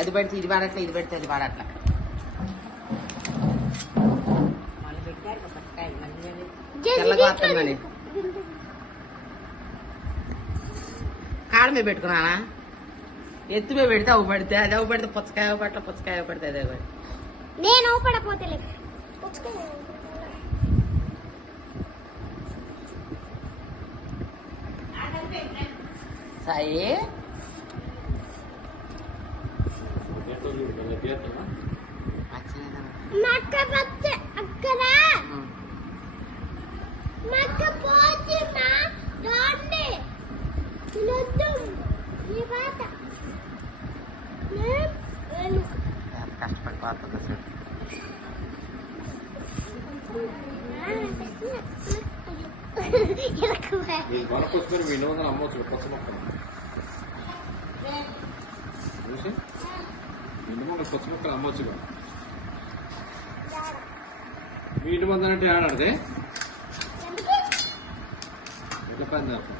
అది పెడితే ఇది వాడట్లే, ఇది పెడితే అది వాడట్లా. తెల్లగా వస్తుందని కాడ మీద పెట్టుకున్నానా, ఎత్తు మీద పెడితే అవి పడితే అది అవి పడితే పుచ్చకాయ పట్ల పుచ్చకాయ పడితే అదే పడి నేను పడపోతే సాయి కష్టపడిపోతుంది సార్. అమ్మవచ్చు పచ్చ మొక్కలు పచ్చ మొక్కలు అమ్మవచ్చు. మీ ఇంటి మంది అంటే ఆడాడితే ఎట్లా పని చేస్తాను